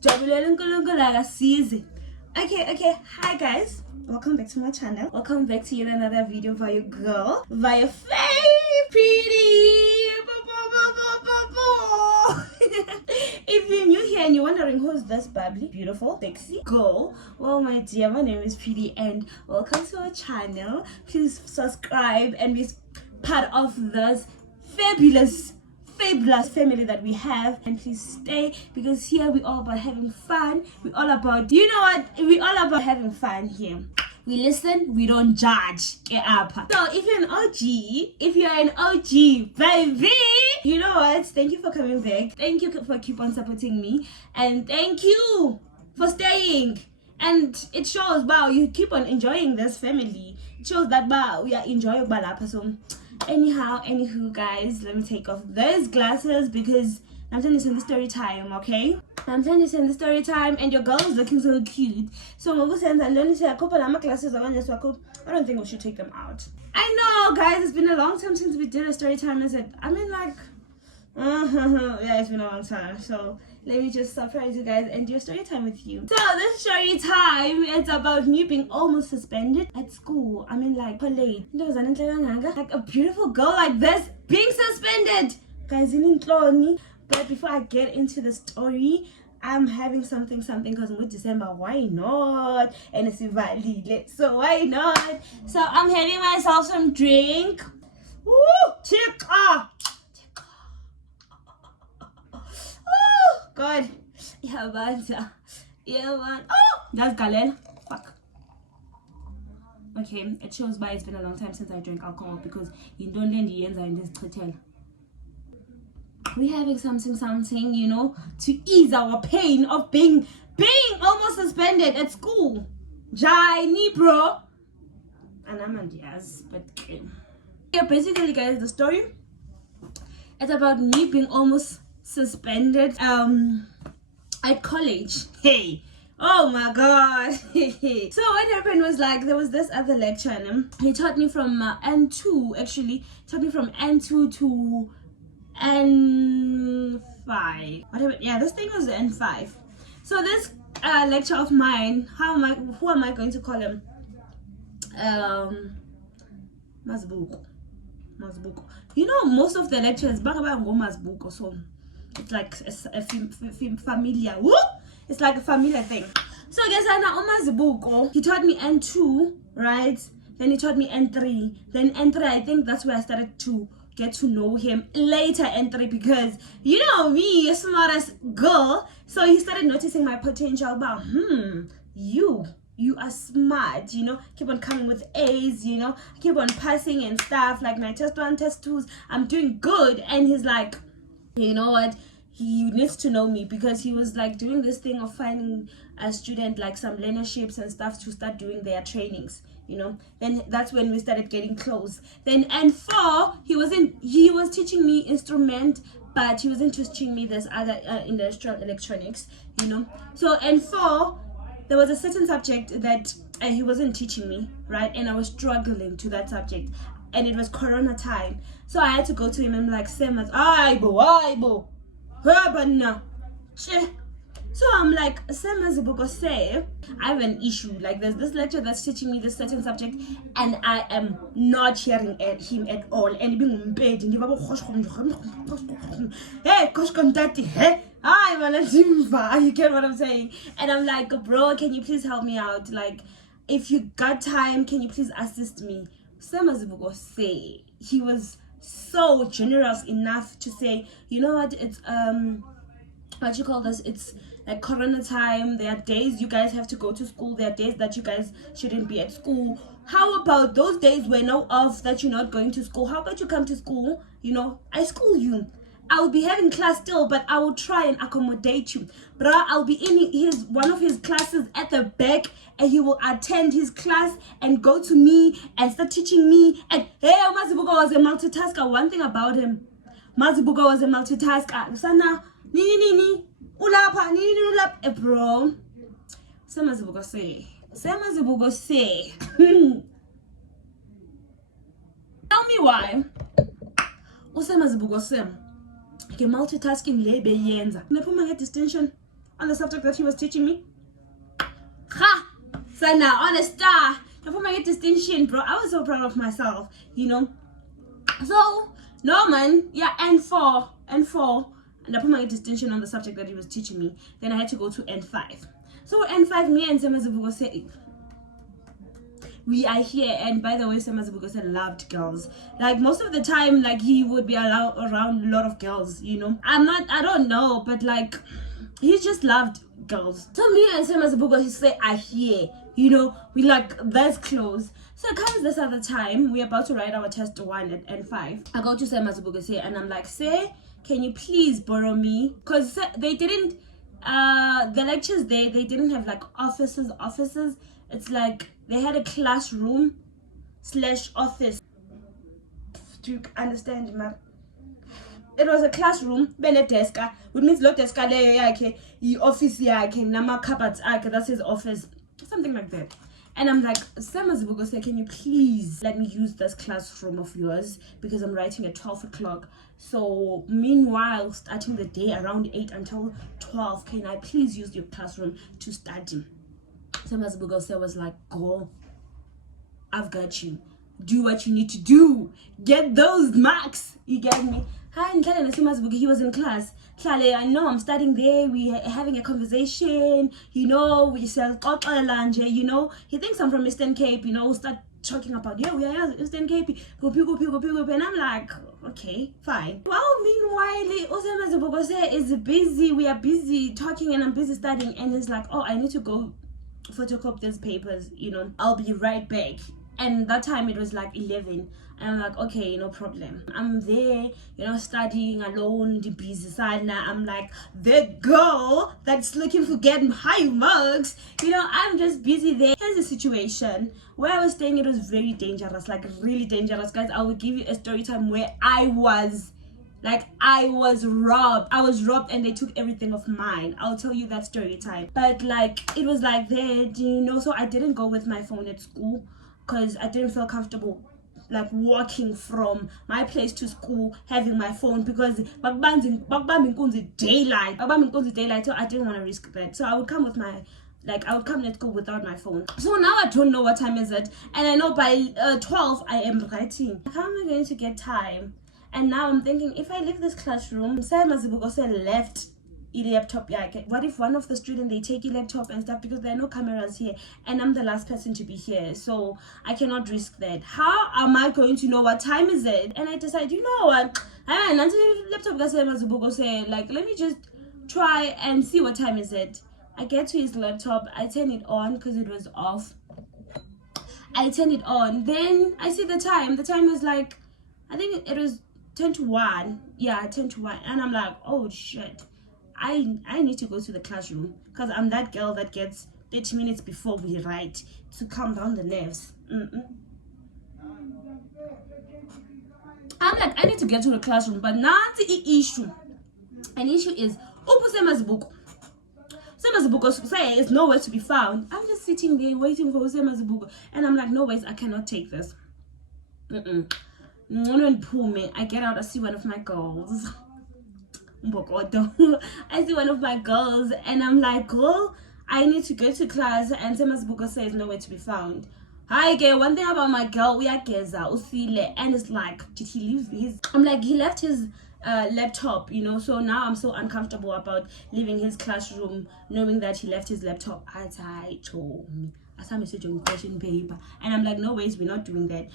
Okay, hi guys, welcome back to my channel. Welcome back to yet another video by your girl, by your pretty. If you're new here and you're wondering who's this bubbly, beautiful, sexy girl, well, my dear, my name is Pretty and welcome to our channel. Please subscribe and be part of this fabulous family that we have, and please stay because here we all about having fun. We all about, you know what, we all about having fun here. We listen, we don't judge. Get up. So if you're an OG baby, you know what, thank you for coming back, thank you for keep on supporting me, and thank you for staying. And it shows, wow, you keep on enjoying this family. It shows that, wow, we are enjoying balapa. So anywho guys, let me take off those glasses because I'm trying to send the story time, okay? I'm trying to send the story time and your girl is looking so cute. So I'm going to say a couple of my glasses. I don't think we should take them out. I know guys, it's been a long time since we did a story time. Yeah, it's been a long time. So let me just surprise you guys and do a story time with you. So this story time, it's about me being almost suspended at school. Like college. Like a beautiful girl like this being suspended. Guys, but before I get into the story, I'm having something because with December, why not? And it's valid, so why not? So I'm having myself some drink. Woo! Chica! God. Yeah, man. Oh! That's Galen. Fuck. Okay, it shows by it's been a long time since I drank alcohol because you don't lend the ends in this hotel. We're having something, you know, to ease our pain of being almost suspended at school. Jai, bro. And I'm on yes, but yeah, basically guys, the story, it's about me being almost suspended at college. Hey, oh my god. So what happened was, like, there was this other lecturer and he taught me from N2, actually taught me from N2 to N5, whatever. Yeah, this thing was the N5. So this lecturer of mine, who am I going to call him? Mazbuko. You know, most of the lecturers Mazbuko, so it's like a familiar. Woo! It's like a familiar thing. So guys, I know Mazbuko, he taught me N2, right? Then he taught me N3. Then N3, I think that's where I started to get to know him later. N3, because you know me, a smartest girl, so he started noticing my potential about you are smart, you know, keep on coming with A's, you know, keep on passing and stuff, like my test 1, test 2s, I'm doing good. And he's like, you know what, he needs to know me because he was like doing this thing of finding a student like some learnerships and stuff to start doing their trainings, you know. Then that's when we started getting close. Then N4, he was teaching me instrument, but he wasn't teaching me this other industrial electronics, you know. So N4, there was a certain subject that he wasn't teaching me, right? And I was struggling to that subject, and it was Corona time. So I had to go to him and I'm like, Sam, aibo, so I'm like, Sam, as say, I have an issue. Like, there's this lecturer that's teaching me this certain subject, and I am not hearing him at all. And being paid, and hey, you get what I'm saying? And I'm like, bro, can you please help me out? Like, if you got time, can you please assist me? Sam say, he was so generous enough to say, you know what, it's what you call this, it's like Corona time, there are days you guys have to go to school, there are days that you guys shouldn't be at school. How about those days where no off, that you're not going to school? How about you come to school? You know, I school you, I will be having class still, but I will try and accommodate you. Bruh, I'll be in one of his classes at the back, and he will attend his class and go to me and start teaching me. And hey, Mazibuko was a multitasker. One thing about him, Mazibuko was a multitasker. Sana, nini, ulapa, nini, ulapa, bro. Same Mazibuko say. Tell me why. Usema Zibuko Sam. Ke multitasking lebe yenza. Unaphuma nge distinction. on the subject that he was teaching me. Ha! So now on a star. I put my distinction, bro. I was so proud of myself, you know. So Norman, yeah, N4. And I put my distinction on the subject that he was teaching me. Then I had to go to N5. So N5, me and Semazibuko said, we are here. And by the way, Semazibuko said loved girls. Like most of the time, like he would be around a lot of girls, you know. I don't know, but like he just loved girls. So me and Semazibuko, he said, are here, you know, we like that's close. So it comes this other time, we're about to write our test 1 at N5. I go to Semazibuko say, and I'm like, say, can you please borrow me? Because they didn't the lectures there, they didn't have like offices. It's like they had a classroom / office. Do you understand, man? It was a classroom, desk, which means lo desk leyo office yakhe nama cupboards akhe, that's his office, something like that. And I'm like, Semazibuko said, can you please let me use this classroom of yours because I'm writing at 12 o'clock. So meanwhile, starting the day around 8 until 12, can I please use your classroom to study? Semazibuko said was like, go, I've got you. Do what you need to do. Get those marks. You get me? Hi, and he was in class. I know I'm studying there. We are having a conversation. You know, we sell lunch. You know, he thinks I'm from Eastern Cape. You know, start talking about, yeah, we are Eastern Cape. Go. And I'm like, okay, fine. Well, meanwhile, Semazibuko is busy. We are busy talking, and I'm busy studying. And he's like, oh, I need to go photocopy these papers. You know, I'll be right back. And that time it was like 11. And I'm like, okay, no problem. I'm there, you know, studying alone, the busy side. Now I'm like, the girl that's looking for getting high marks. You know, I'm just busy there. Here's the situation. Where I was staying, it was very dangerous, like really dangerous. Guys, I will give you a story time where I was robbed. I was robbed and they took everything of mine. I'll tell you that story time. But like, it was like that, you know, so I didn't go with my phone at school because I didn't feel comfortable like walking from my place to school having my phone because daylight, so I didn't want to risk that. So I would come with my I would come to school without my phone. So now I don't know what time is it, and I know by 12 I am writing. How am I going to get time? And now I'm thinking, if I leave this classroom, Semazibuko left laptop. Yeah, what if one of the students, they take a laptop and stuff, because there are no cameras here and I'm the last person to be here, so I cannot risk that. How am I going to know what time is it? And I decide, you know what, laptop, like, let me just try and see what time is it. I get to his laptop, I turn it on because it was off. I turn it on, then I see the time. The time was like, I think it was 10 to 1. Yeah, 10 to 1. And I'm like, oh shit, I need to go to the classroom because I'm that girl that gets 30 minutes before we write to calm down the nerves. I'm like, I need to get to the classroom, but not the issue. An issue is, Semazibuko say it's nowhere to be found. I'm just sitting there waiting for Semazibuko, and I'm like, no ways, I cannot take this. I get out, I see one of my girls. I see one of my girls, and I'm like, girl, I need to go to class, and Semazibuko says nowhere to be found. Hi, girl. One thing about my girl, we are Geza, Usile, and it's like, did he leave his? I'm like, he left his laptop, you know. So now I'm so uncomfortable about leaving his classroom, knowing that he left his laptop. I told me. I saw message on question paper, and I'm like, no ways, we're not doing that.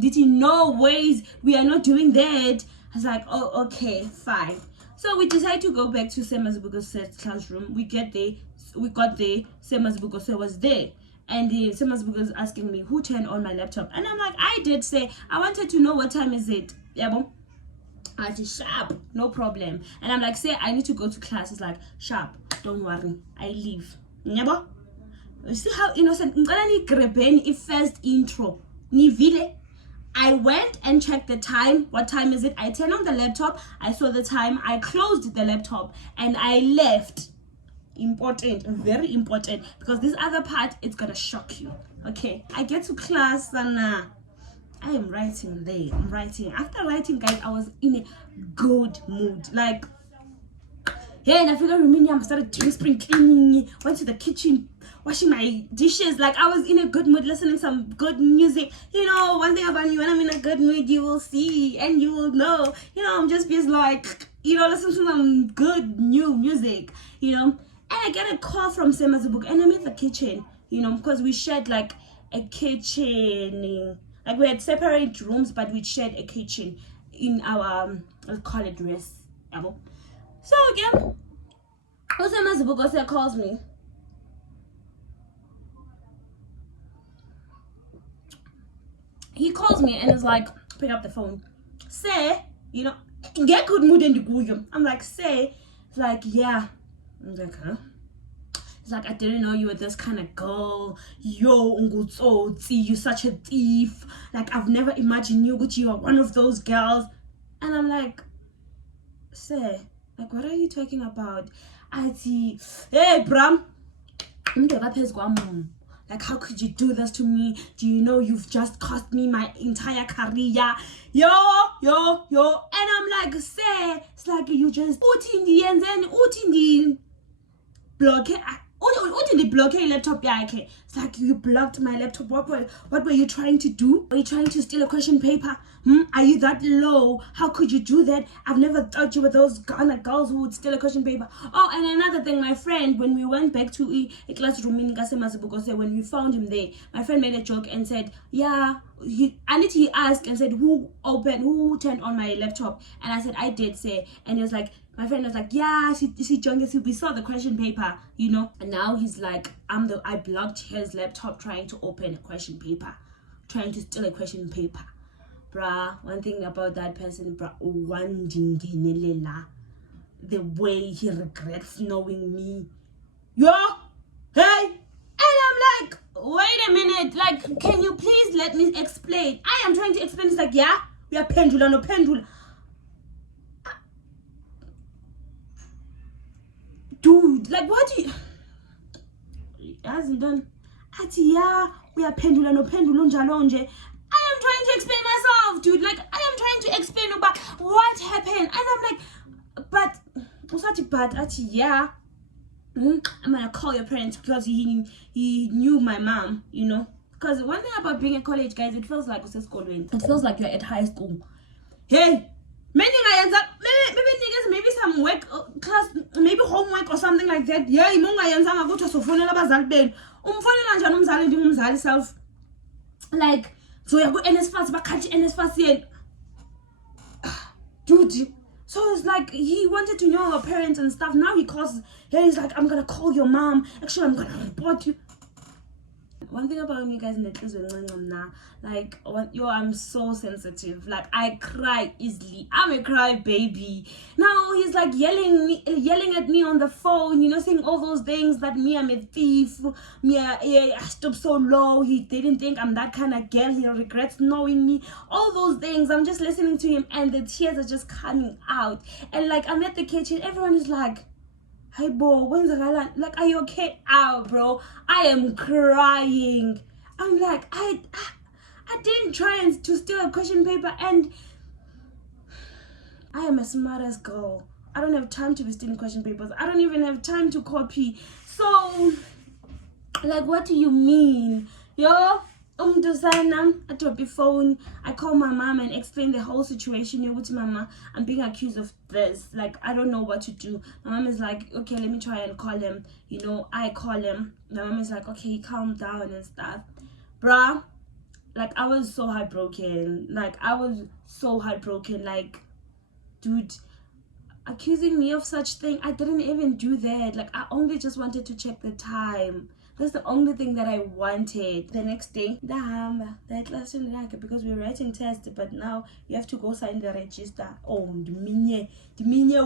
Did he? No ways, we are not doing that. I was like, oh, okay, fine. So we decided to go back to Semazibuko's classroom. We got there, Semazibuko was there. And Semazibuko is asking me, who turned on my laptop? And I'm like, I did say, I wanted to know what time is it. Yeah, I said, sharp, no problem. And I'm like, say, I need to go to class. It's like, sharp, don't worry, I leave. Yeah, you see how innocent? First intro. I went and checked the time. What time is it? I turned on the laptop. I saw the time. I closed the laptop and I left. Important, very important, because this other part, it's gonna shock you. Okay, I get to class and I am writing there. I'm writing. After writing, guys, I was in a good mood. Like, Yeah, and I figured I started doing spring cleaning, went to the kitchen, washing my dishes. Like, I was in a good mood, listening to some good music. You know, one thing about me, when I'm in a good mood, you will see and you will know. You know, I'm just like, you know, listen to some good new music, you know. And I get a call from Semazubuk, and I'm in the kitchen, you know, because we shared like a kitchen. Like, we had separate rooms, but we shared a kitchen in our, let's call it rest. So again, Semazubuk calls me. He calls me and is like, pick up the phone. Say, you know, get good mood in the Guyum. I'm like, say, it's like, yeah. I'm like, huh? It's like, I didn't know you were this kind of girl. Yo, you're such a thief. Like, I've never imagined you, but you are one of those girls. And I'm like, say, like, what are you talking about? Hey, Bram. Like, how could you do this to me? Do you know you've just cost me my entire career? Yo. And I'm like, say, it's like you just block your laptop. It's like you blocked my laptop. What were you trying to do? Were you trying to steal a question paper? Are you that low? How could you do that? I've never thought you were those girls who would steal a question paper. Oh, and another thing, my friend, when we went back to a classroom in Gasemazibukose, when we found him there, my friend made a joke and said, yeah, he asked and said, who turned on my laptop? And I said, I did, say. And he was like, my friend was like, yeah, we saw the question paper, you know. And now he's like, I blocked his laptop trying to open a question paper, trying to steal a question paper. Bruh, one thing about that person, bruh, the way he regrets knowing me. Yo, hey. And I'm like, wait a minute, like, can you please let me explain? I am trying to explain. It's like, yeah, we are pendula, no pendula. Dude, like, what do you... He hasn't done... yeah, we are pendula, no pendulum, jalonje. I am trying to explain myself, dude. Like, I am trying to explain about what happened. And I'm like, yeah. I'm gonna call your parents because he knew my mom, you know. Because one thing about being at college, guys, it feels like it feels like you're at high school. Hey, maybe some work class, maybe homework or something like that. Yeah, self. Like, so you go NSFAS, but catch NSFAS, dude. So it's like he wanted to know our parents and stuff. Now he calls. Yeah, he's like, I'm gonna call your mom. Actually, I'm gonna report you. One thing about me, guys, like, I'm so sensitive. Like, I cry easily. I'm a cry baby. Now he's like yelling at me on the phone, you know, saying all those things that me, I'm a thief. Me, I stooped so low. He didn't think I'm that kind of girl. He regrets knowing me. All those things. I'm just listening to him, and the tears are just coming out. And like, I'm at the kitchen. Everyone is like, hey, bro, when's the gala? Like, are you okay? Ow, bro, I am crying. I'm like, I didn't try to steal a question paper, and I am a smartest girl. I don't have time to be stealing question papers. I don't even have time to copy. So, like, what do you mean? Yo, I drop your phone. I call my mom and explain the whole situation. Yo, with mama, I'm being accused of this. Like, I don't know what to do. My mom is like, okay, let me try and call him. You know, I call him. My mom is like, okay, calm down and stuff. Bruh, like, I was so heartbroken. Like, dude, accusing me of such thing. I didn't even do that. Like, I only just wanted to check the time. That's the only thing that I wanted. The next day, that class in like, because we're writing tests, but now you have to go sign the register. Oh, the minye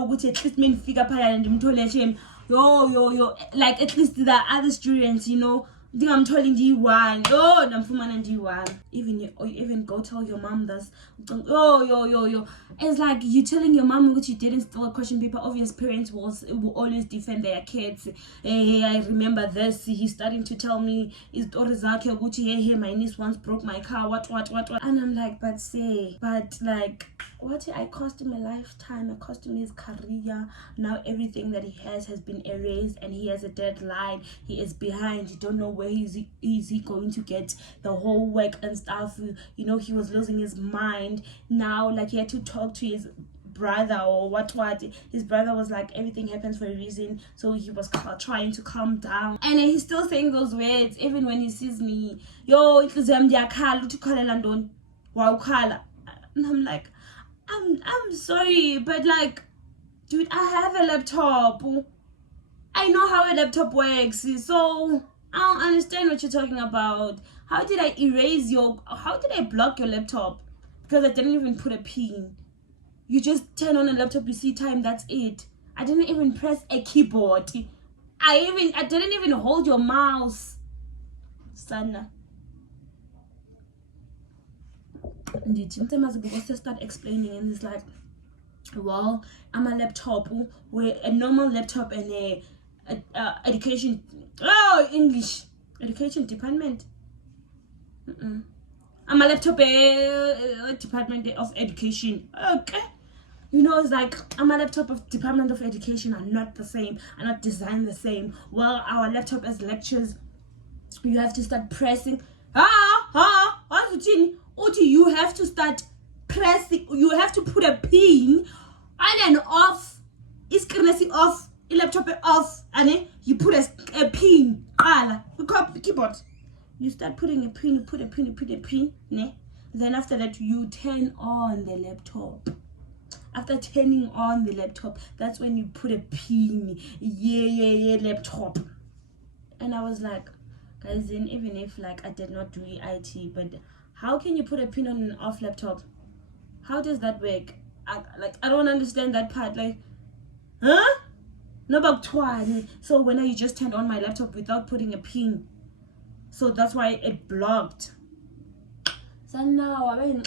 which at least men figure and yo, like, at least the other students, you know, I think I'm telling D1. Oh, I'm and D1. Even go tell your mom this. Oh, yo. It's like you telling your mom that you didn't steal a question paper. Obvious parents will always defend their kids. Hey, I remember this. He's starting to tell me his daughter's hey, my niece once broke my car. What. And I'm like, but like, what I cost him a lifetime, I cost him his career. Now everything that he has been erased, and he has a deadline. He is behind. You don't know where is he going to get the whole work and stuff. You know, he was losing his mind. Now, like, he had to talk to his brother or what his brother was like, everything happens for a reason, so he was trying to calm down, and he's still saying those words even when he sees me. Yo, and I'm like, I'm sorry, but like, dude, I have a laptop. I know how a laptop works, so I don't understand what you're talking about. How did I block your laptop? Because I didn't even put a pin. You just turn on a laptop, you see time, that's it. I didn't even press a keyboard. I didn't even hold your mouse. Sana. They start explaining, and it's like, well, I'm a laptop with a normal laptop and a education English education department. I'm a laptop department of education. Okay. You know, it's like, I'm a laptop of Department of Education are not the same, are not designed the same. Well, our laptop as lectures, you have to start pressing. You have to start pressing. You have to put a pin on and off. It's off. The laptop off, and then you put a pin. Keyboard. You start putting a pin. You put a pin. Ne? Then after that, you turn on the laptop. After turning on the laptop, that's when you put a pin. Yeah, laptop. And I was like, guys, even if like I did not do IT, but how can you put a pin on an off laptop? How does that work? I don't understand that part. Like, huh? No, but so when I just turned on my laptop without putting a pin, so that's why it blocked. So now one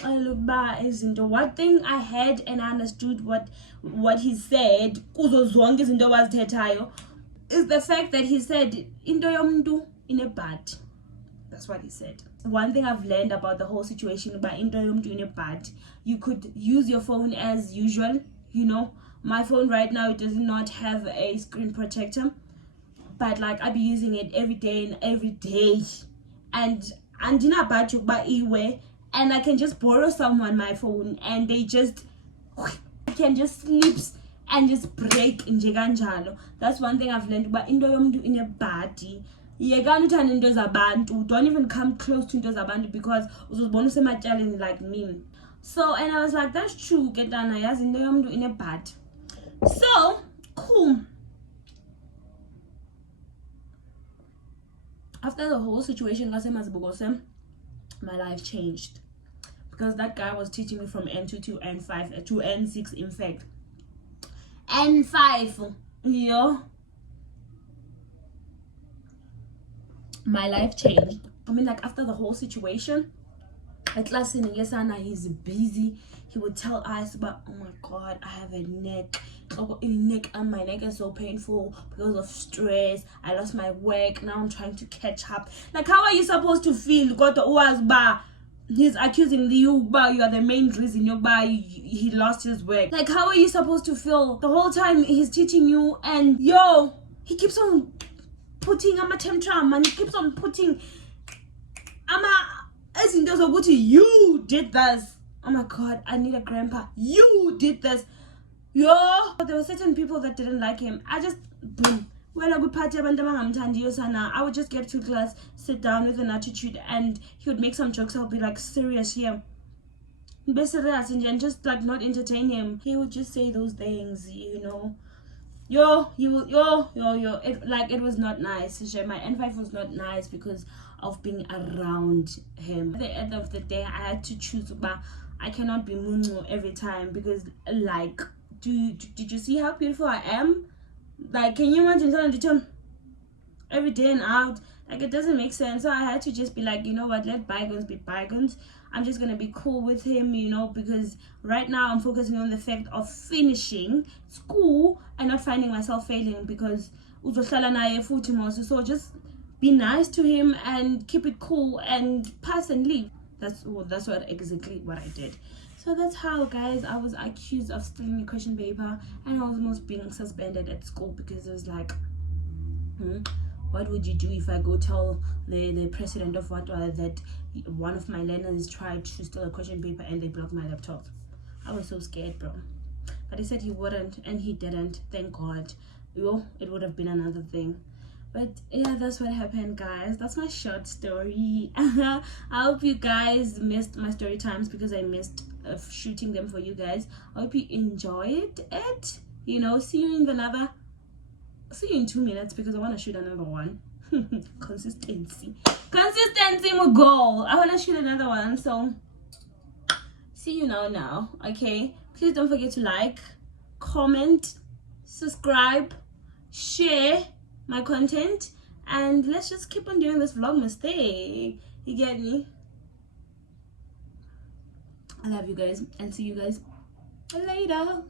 thing I heard and I understood what he said is the fact that he said into yomntu in a bad. That's what he said. One thing I've learned about the whole situation about into yomntu in a bad, you could use your phone as usual. You know, my phone right now, it does not have a screen protector, but like I be using it every day, and in a bad and I can just borrow someone my phone, and they just can just slip and just break in Jeganjalo. That's one thing I've learned about into yomntu in a body. Don't even come close to into zabantu because uzobona usematyaleni like me. So, and I was like, that's true, get down ayazi into yomntu in a bad. So cool. After the whole situation, my life changed. Because that guy was teaching me from N2 to N5 to N6, in fact. N5, my life changed. I mean, like, after the whole situation, at last in Yesana, he's busy. He would tell us about, oh my god, I have a neck. And my neck is so painful because of stress. I lost my work. Now I'm trying to catch up. Like, how are you supposed to feel? He's accusing you, but you are the main reason he lost his work. Like, how are you supposed to feel the whole time he's teaching you? And he keeps on putting tantrum, and he keeps on putting as in you did this. Oh my god, I need a grandpa. You did this. There were certain people that didn't like him. I just boom. When I would party I would just get to class, sit down with an attitude, and he would make some jokes. I'll be like, serious here. Be serious and just like not entertain him. He would just say those things, It was not nice. My N5 was not nice because of being around him. At the end of the day, I had to choose, but I cannot be mungo every time because, like, did you see how beautiful I am? Like, can you imagine telling the term every day and out? Like, it doesn't make sense. So I had to just be like, you know what, let bygones be bygones. I'm just gonna be cool with him, because right now I'm focusing on the fact of finishing school and not finding myself failing because so just be nice to him and keep it cool and pass and leave. That's exactly what I did. So that's how, guys, I was accused of stealing a question paper, and I was almost being suspended at school because it was like, what would you do if I go tell the president of what that one of my learners tried to steal a question paper and they blocked my laptop? I was so scared, bro. But he said he wouldn't, and he didn't. Thank God. It would have been another thing. But yeah, that's what happened, guys. That's my short story. I hope you guys missed my story times because I missed shooting them for you guys. I hope you enjoyed it. You know, see you in 2 minutes because I want to shoot another one. Consistency my goal. I want to shoot another one, so see you now. Okay, please don't forget to like, comment, subscribe, share my content, and let's just keep on doing this vlogmas thing. You get me? I love you guys, and see you guys later.